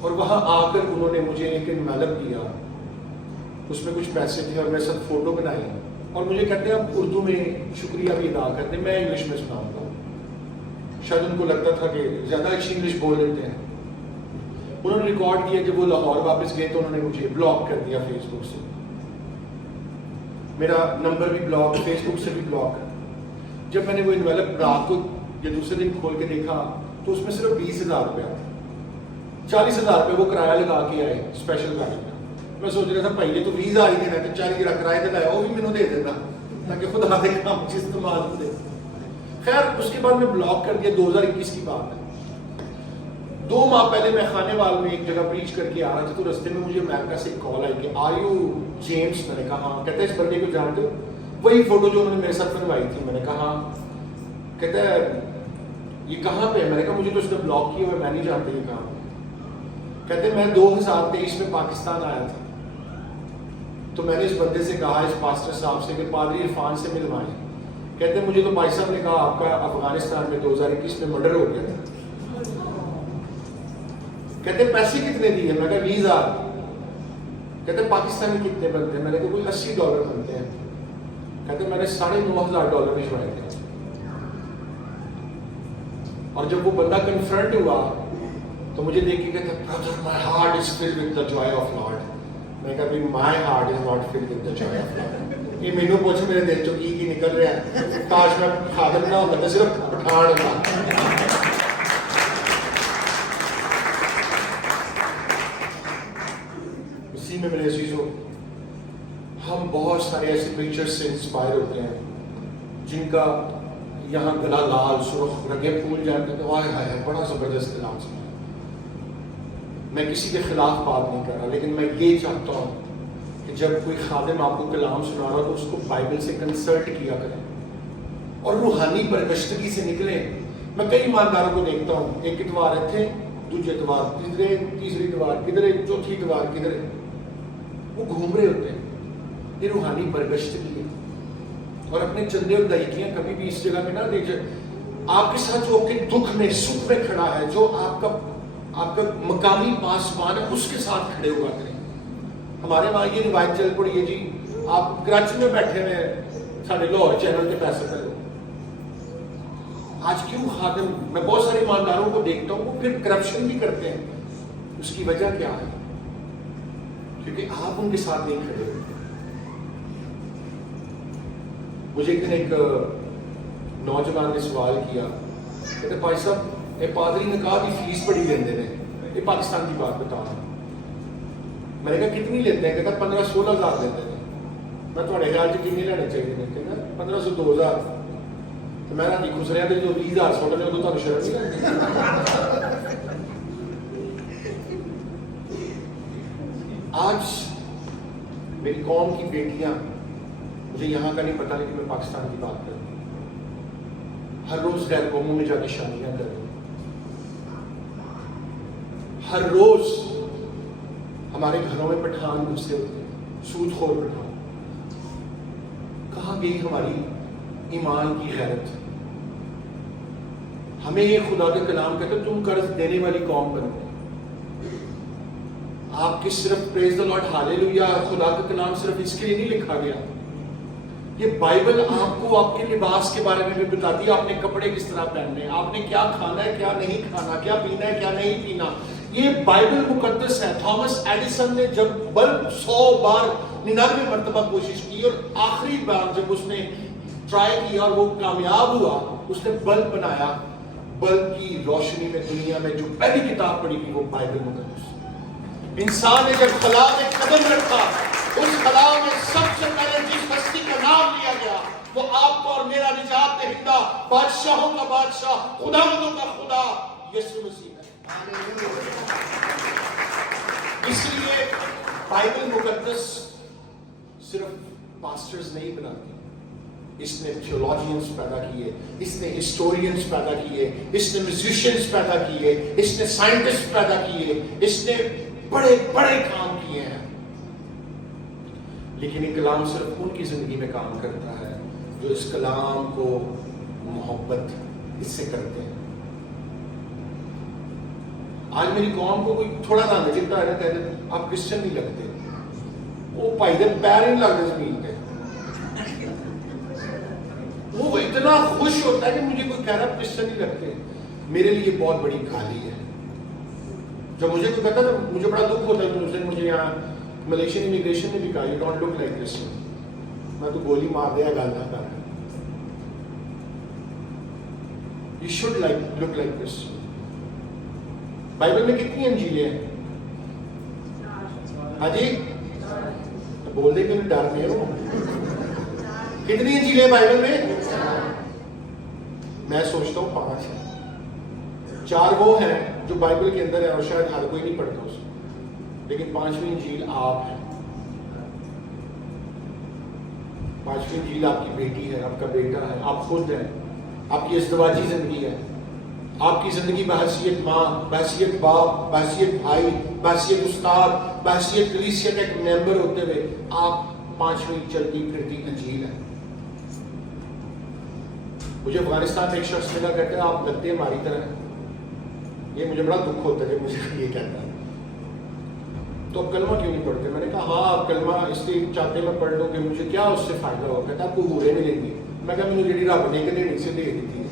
اور وہاں آ کر انہوں نے مجھے ایک انویلپ دیا, اس میں کچھ پیسے تھے اور میں سب فوٹو بنائی, اور مجھے کہتے ہیں آپ اردو میں شکریہ بھی ادا کرتے, میں انگلش میں سناؤں گا. شاید ان کو لگتا تھا کہ زیادہ اچھی انگلش بول لیتے ہیں. انہوں نے ریکارڈ کیا. جب وہ لاہور واپس گئے تو انہوں نے مجھے بلاک کر دیا فیس بک سے, میرا نمبر بھی بلاک, فیس بک سے بھی بلاک. جب میں نے وہ انویلپ رات کو یا دوسرے دن کھول کے دیکھا تو اس میں صرف 20,000 روپیہ, 40,000 روپے وہ کرایہ لگا کے آئے اسپیشل گاڑی میں. میں سوچ رہا تھا بھائی یہ تو 20,000 ہی دینا تو 40 جڑا کرایہ دلایا وہ بھی مینوں دے دینا تاکہ خدا کے کام چ استعمال ہو دے. خیر اس کے بعد میں بلاک کر دیا. 2021 کی بات ہے. 2 ماہ پہلے میں خانے وال میں ایک جگہ پریچ کر کے آ رہا تھا تو رستے میں مجھے امریکہ سے ایک کال آئی کہ آر یو جیمس. میں نے کہا ہاں. کہتے ہیں اس بندے کو جانتے ہو؟ وہی فوٹو جو انہوں نے میرے ساتھ بنوائی تھی. میں نے کہا ہاں. کہتا ہے یہ کہاں پہ ہے؟ میں نے کہا مجھے تو اس نے بلاک کیا ہوا ہے, میں نہیں جانتا یہ کہاں. کہتے ہیں میں 2023 میں پاکستان آیا تھا تو میں نے اس بندے سے کہا, اس پاسٹر صاحب سے, کہ پادری عرفان سے ملوائیں. کہتے ہیں مجھے تو بھائی صاحب نے کہا آپ کا افغانستان میں 2021 میں مرڈر ہو گیا تھا. کہتے ہیں پیسے کتنے دیے؟ میں کہا 20,000. کہتے ہیں پاکستانی کتنے بنتے ہیں؟ میں نے کہا کوئی $80 بنتے ہیں. کہتے ہیں میں نے $9,500 بھجوائے تھے. اور جب وہ بندہ کنفرنٹ ہوا تو مجھے دیکھ کے کہتا ہے brother my heart is filled with the joy of Lord. میں کہا بھائی my heart is not filled with the joy of Lord. یہ مینوں پوچھ میرے دل چوں کی نکل رہا ہے. کاش میں خادم نہ ہوتا صرف پٹھان ہوتا. اسی میں میرے عزیزوں ہم بہت سارے ایسے پریچر سے انسپائر ہوتے ہیں جن کا یہاں گلا لال سرخ رگے پھول جاتے ہیں. ہائے ہائے بڑا زبردست کلام سنا. میں کسی کے خلاف بات نہیں کر رہا, لیکن میں یہ چاہتا ہوں کہ جب کوئی خادم آپ کو کلام سنا رہا ہو تو اس کو بائبل سے کنسلٹ کیا کریں اور روحانی برگشتگی سے نکلیں. میں کئی ایمانداروں کو دیکھتا ہوں, ایک اتوار تھے, دوسرے اتوار کدھرے, تیسری اتوار کدھرے, چوتھی اتوار کدھرے, وہ گھوم رہے ہوتے ہیں. یہ روحانی برگشتگی ہے. اور اپنے چندے اور دائیکیاں کبھی بھی اس جگہ میں نہ دیکھیں. آپ کے ساتھ جو کہ دکھ میں سکھ میں کھڑا ہے, جو آپ کا مقامی پاسبان ہے, اس کے ساتھ کھڑے ہوا کریں. ہمارے وہاں یہ روایت چل پڑی ہے جی آپ کراچی میں بیٹھے ہوئے سارے لاہور چینل کے پیسے کرو. آج کیوں خادم, میں بہت سارے ایمانداروں کو دیکھتا ہوں وہ پھر کرپشن بھی کرتے ہیں. اس کی وجہ کیا ہے؟ کیونکہ آپ ان کے ساتھ نہیں کھڑے ہوئے. مجھے ایک دن ایک نوجوان نے سوال کیا, کہتے بھائی صاحب اے پادری نکاح کی فیس بڑی لیندے نے, یہ پاکستان کی بات بتا رہا ہوں. میں نے کہا کتنی لیتے ہیں؟ کہتا 15-16 ہزار لیتے ہیں. میں تھوڑے خیال سے کتنے لینے چاہیے؟ کہتا 1500-2000. تو میں نہ خوش رہا جو 20,000 سوٹا نے تو شرم نہیں لگتی. آج میری قوم کی بیٹیاں, مجھے یہاں کا نہیں پتا لیکن میں پاکستان کی بات کر رہا ہوں, ہر روز غیر قوموں میں جا کے شادیاں کر رہی ہیں. ہر روز ہمارے گھروں میں پٹھان گھسے ہوتے ہیں, سود خور پٹھان. کہاں گئی ہماری ایمان کی غیرت؟ ہمیں یہ خدا کے کلام کہتے ہیں تم قرض دینے والی قوم بنو. آپ کی صرف پریز دی لارڈ ہالےلویا خدا کا کلام صرف اس کے لیے نہیں لکھا گیا. یہ بائبل آپ کو آپ کے لباس کے بارے میں بھی بتاتی ہے, آپ نے کپڑے کس طرح پہننے, آپ نے کیا کھانا ہے کیا نہیں کھانا, کیا پینا ہے کیا نہیں پینا. یہ بائبل مقدس ہے. تھامس ایڈیسن نے جب بلب 100 بار 99 مرتبہ کوشش کی اور آخری بار جب اس نے ٹرائی کیا اور وہ کامیاب ہوا, اس نے بلب بنایا. بلب کی روشنی میں دنیا میں جو پہلی کتاب پڑھی گئی وہ بائبل مقدس. انسان نے جب خلا میں قدم رکھا, اس خلا میں سب سے پہلے جس ہستی کا نام لیا گیا وہ آپ کو اور میرا نجات دہندہ, بادشاہوں کا بادشاہ, خداوندوں کا خدا یسوع مسیح ہے. اس لیے بائبل مقدس صرف پاسٹرز نہیں بناتی, اس نے تھیولوجینز پیدا کیے, اس نے ہسٹورینز پیدا کیے, اس نے میوزیشینز پیدا کیے, اس نے سائنٹسٹ پیدا کیے, اس نے بڑے بڑے کام کیے ہیں. لیکن یہ کلام صرف ان کی زندگی میں کام کرتا ہے جو اس کلام کو محبت اس سے کرتے ہیں. آج میری قوم کو کوئی تھوڑا نہ نجتا ہے نا, کہتے ہیں آپ کرسچن نہیں لگتے, وہ بھائی دے پیر نہیں لگتے زمین پہ. وہ اتنا خوش ہوتا ہے کہ مجھے کوئی کہہ رہا کرسچن نہیں لگتے. میرے لیے بہت بڑی گالی ہے. جب مجھے کوئی کہتا ہے نا, مجھے بڑا دکھ ہوتا ہے کہ اس نے مجھے یہاں ملیشین امیگریشن میں بھی کہا you don't look like Christian. میں تو گولی مار دیا گل نہ کر. You should look like Christian. Bible میں کتنی انجیلیں ہیں؟ ہاں جی بول دیں کہ ڈر میں ہو. کتنی انجیلیں بائبل میں؟ میں سوچتا ہوں 5 ہیں. 4 وہ ہیں جو بائبل کے اندر ہے اور شاید ہر کوئی نہیں پڑھتا اس کو, لیکن 5ویں انجیل آپ ہیں. 5ویں انجیل آپ کی بیٹی ہے, آپ کا بیٹا ہے, آپ خود ہیں. آپ کی ازدواجی زندگی ہے, آپ کی زندگی بحیثیت ماں, بحیثیت باپ, بحیثیت بھائی, بحیثیت استاد, بحیثیت کلیسیا کا ایک ممبر ہوتے ہوئے آپ 5ویں چلتی پھرتی انجیل ہے. مجھے افغانستان میں ایک شخص ملا, کہتے ہیں آپ لگتے ہیں ہماری طرح. یہ مجھے بڑا دکھ ہوتا ہے کہ مجھے یہ کہتا ہے. تو اب کلمہ کیوں نہیں پڑھتے؟ میں نے کہا ہاں آپ کلمہ اس لیے چاہتے میں پڑھ لوں کہ مجھے کیا اس سے فائدہ ہوگا. کہتا آپ کو حوریں ملیں گی. میں کہا مجھے جڑی رب نے کہ سے دے دی تھی.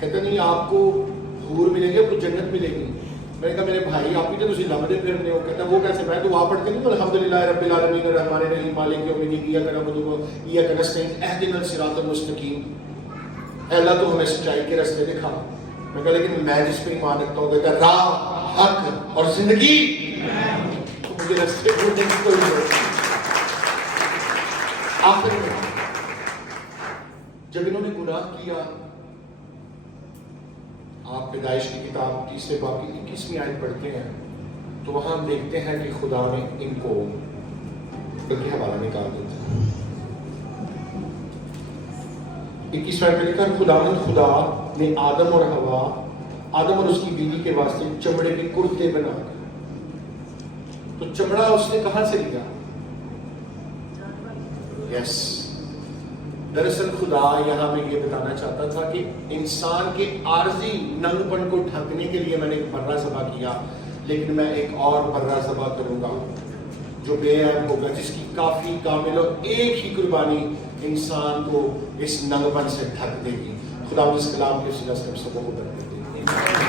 کہتا نہیں آپ کو حور ملیں گے, آپ کو جنت ملے گی. میں نے کہا میرے بھائی آپ بھی تو تسی لبدے پھرنے ہو. کہتا وہ کیسے؟ میں دعا پڑھتے نہیں الحمدللہ رب العالمین الرحمن الرحیم مالک یوم الدین ایاک نعبد و ایاک نستعین اہدنا الصراط المستقیم. اے اللہ تو ہمیں سچائی کے راستے دکھا. میں کہا لیکن میں جس پہ ایمان رکھتا ہوں, کہتا راہ حق اور زندگی, تو مجھے راستے ڈھونڈنے کی کوئی ضرورت نہیں. آخر میں جب انہوں نے گناہ کیا, آپ پیدائش کی کتاب 30 باب کی 21ویں آیت پڑھتے ہیں تو وہاں ہم دیکھتے ہیں کہ خدا نے ان کو بلکہ حوالہ نکال دیتا ہے. 21ویں آیت میں لکھا خدا نے آدم اور حوا, آدم اور اس کی بیوی کے واسطے چمڑے کے کرتے بنا کر. تو چمڑا اس نے کہاں سے لیا؟ یس, دراصل خدا یہاں میں یہ بتانا چاہتا تھا کہ انسان کے عارضی ننگ پن کو ڈھکنے کے لیے میں نے ایک برہ ذبح کیا, لیکن میں ایک اور برہ ذبح کروں گا جو بے عیب ہوگا, جس کی کافی کامل اور ایک ہی قربانی انسان کو اس ننگ پن سے ڈھک دے گی. خدا اس کلام کے وسیلہ سے ہم سب کو برکت دے.